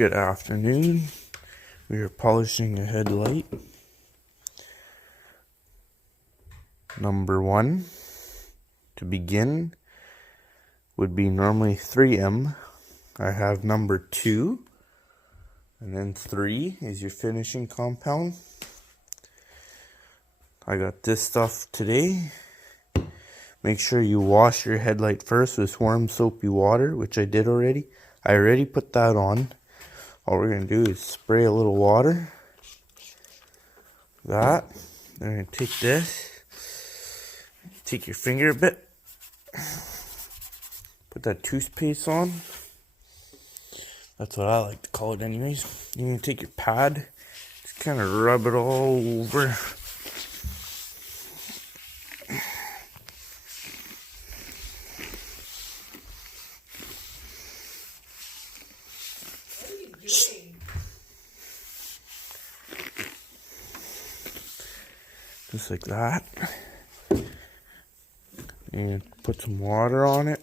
Good afternoon. We are polishing a headlight. Number 1 to begin would be normally 3M. I have number 2, and then 3 is your finishing compound. I got this stuff today. Make sure you wash your headlight first with warm soapy water, which I did already. I already put that on. All we're going to do is spray a little water. That. Then we're going to take this. Take your finger a bit. Put that toothpaste on. That's what I like to call it anyways. You're going to take your pad. Just kind of rub it all over. Just like that. And put some water on it.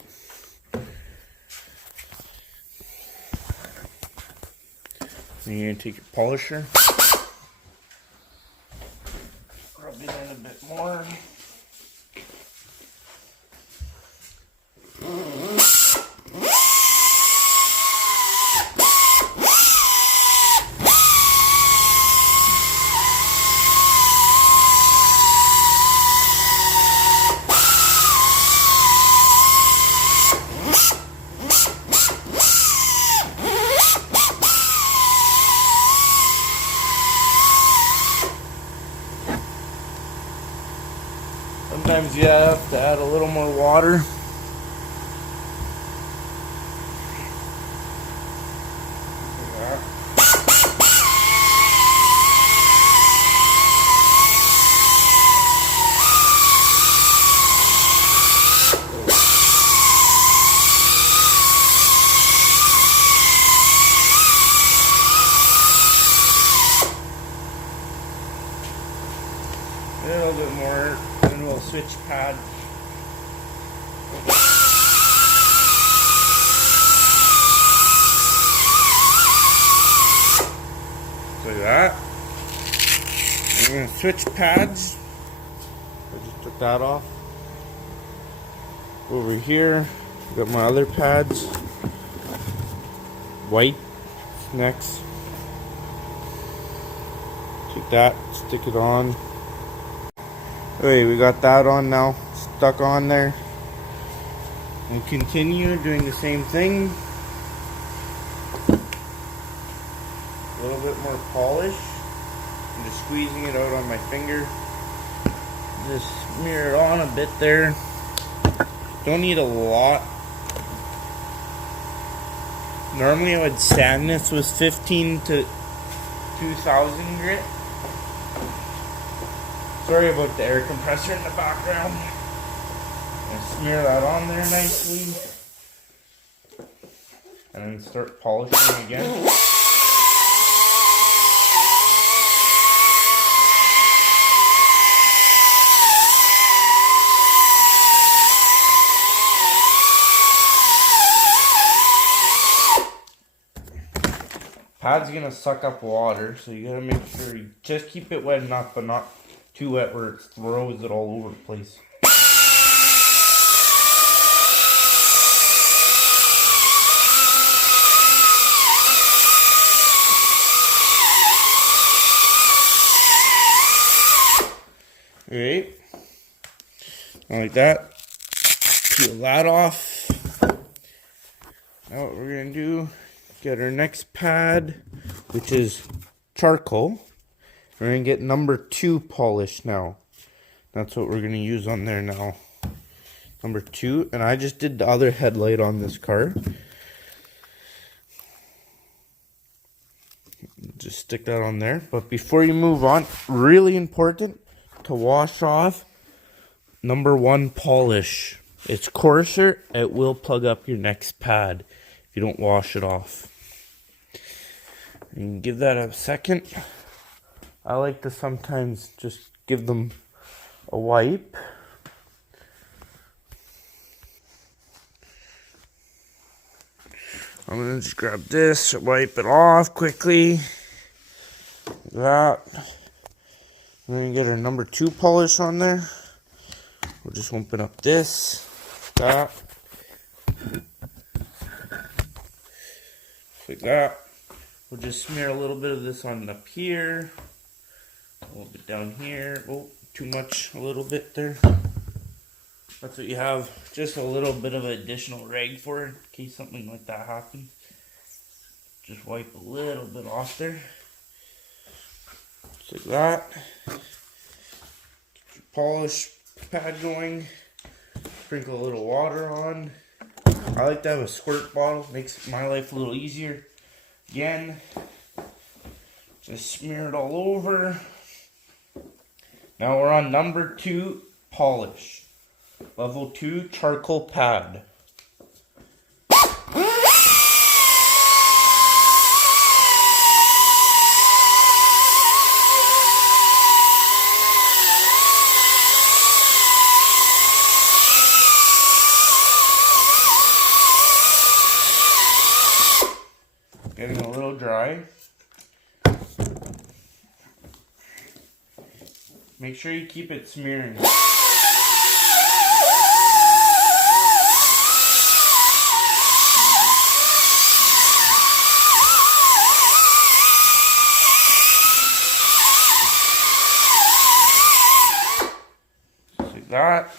Then you're going to take your polisher. Rub it in a bit more. Sometimes you have to add a little more water. A little bit more, then we'll switch pads. Like that. I'm going to switch pads. I just took that off. Over here, got my other pads. White next. Take that, stick it on. Okay, we got that on now, stuck on there. And continue doing the same thing. A little bit more polish. I'm just squeezing it out on my finger. Just smear it on a bit there. Don't need a lot. Normally I would sand this with 15 to 2000 grit. Sorry about the air compressor in the background. And smear that on there nicely. And then start polishing again. Pad's gonna suck up water, so you gotta make sure you just keep it wet enough, but not too wet where it throws it all over the place. Alright, like that. Peel that off. Now what we're gonna do, get our next pad, which is charcoal. We're going to get number 2 polished now. That's what we're going to use on there now. Number 2. And I just did the other headlight on this car. Just stick that on there. But before you move on, really important to wash off number 1 polish. It's coarser. It will plug up your next pad if you don't wash it off. You can give that a second. I like to sometimes just give them a wipe. I'm gonna just grab this, wipe it off quickly. That. I'm gonna get our number 2 polish on there. We'll just open up this, that, like that. We'll just smear a little bit of this on up here, a little bit down here. Oh, too much, a little bit there. That's what you have, just a little bit of additional rag for in case something like that happens. Just wipe a little bit off there, just like that. Get your polish pad going, sprinkle a little water on. I like to have a squirt bottle, makes my life a little easier. Again, just smear it all over. Now we're on number 2 polish, level 2 charcoal pad. Getting a little dry. Make sure you keep it smearing. Just like that.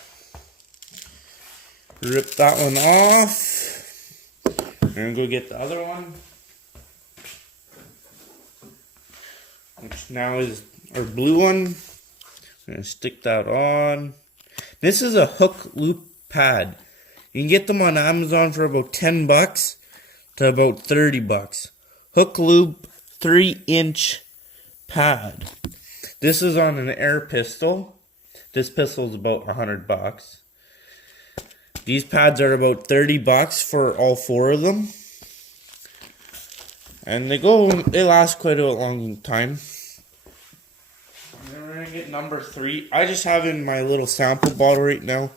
Rip that one off. We're gonna go get the other one, which now is our blue one. I'm gonna stick that on. This is a hook loop pad. You can get them on Amazon for about $10 to about $30. Hook loop 3-inch pad. This is on an air pistol. This pistol is about $100. These pads are about $30 for all 4 of them. And they last quite a long time. And then we're gonna get number 3. I just have in my little sample bottle right now.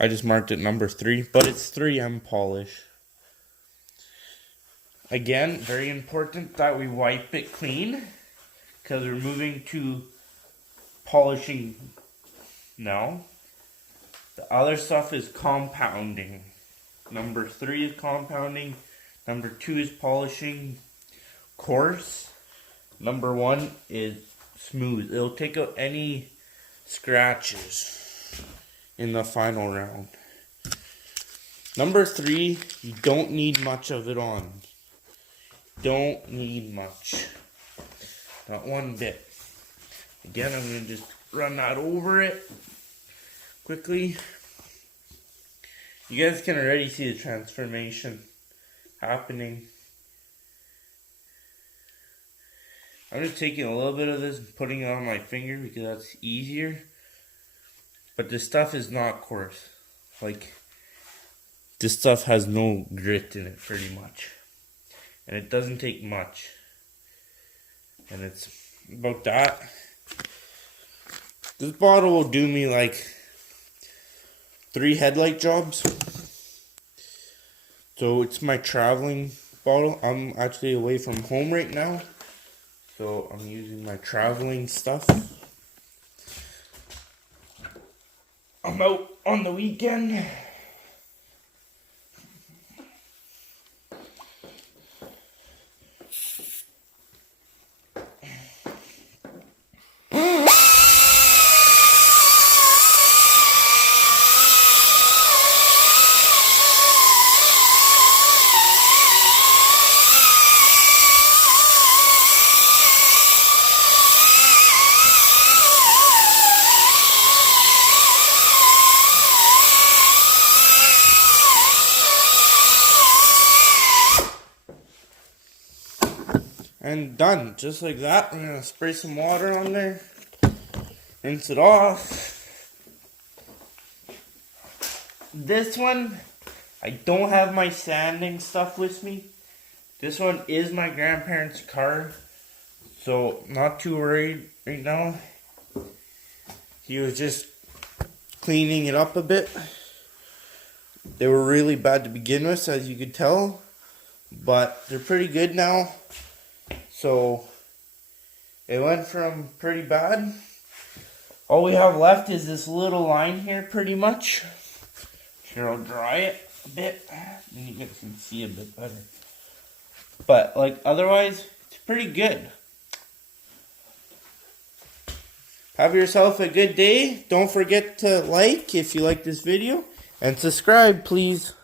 I just marked it number 3, but it's 3M polish. Again, very important that we wipe it clean, because we're moving to polishing now. The other stuff is compounding. Number 3 is compounding. Number 2 is polishing coarse. Number 1 is smooth. It'll take out any scratches in the final round. Number 3, you don't need much of it on. Don't need much. Not one bit. Again, I'm going to just run that over it quickly. You guys can already see the transformation happening. I'm just taking a little bit of this and putting it on my finger because that's easier. But this stuff is not coarse. Like, this stuff has no grit in it pretty much. And it doesn't take much. And it's about that. This bottle will do me like 3 headlight jobs. So it's my traveling bottle. I'm actually away from home right now, so I'm using my traveling stuff. I'm out on the weekend. And done, just like that. We're gonna spray some water on there, rinse it off. This one, I don't have my sanding stuff with me. This one is my grandparents' car, so not too worried right now. He was just cleaning it up a bit. They were really bad to begin with, as you could tell. but they're pretty good now. So it went from pretty bad. All we have left is this little line here, pretty much. Here, I'll dry it a bit, then you guys can see a bit better. But like otherwise, it's pretty good. Have yourself a good day. Don't forget to like if you like this video, and subscribe, please.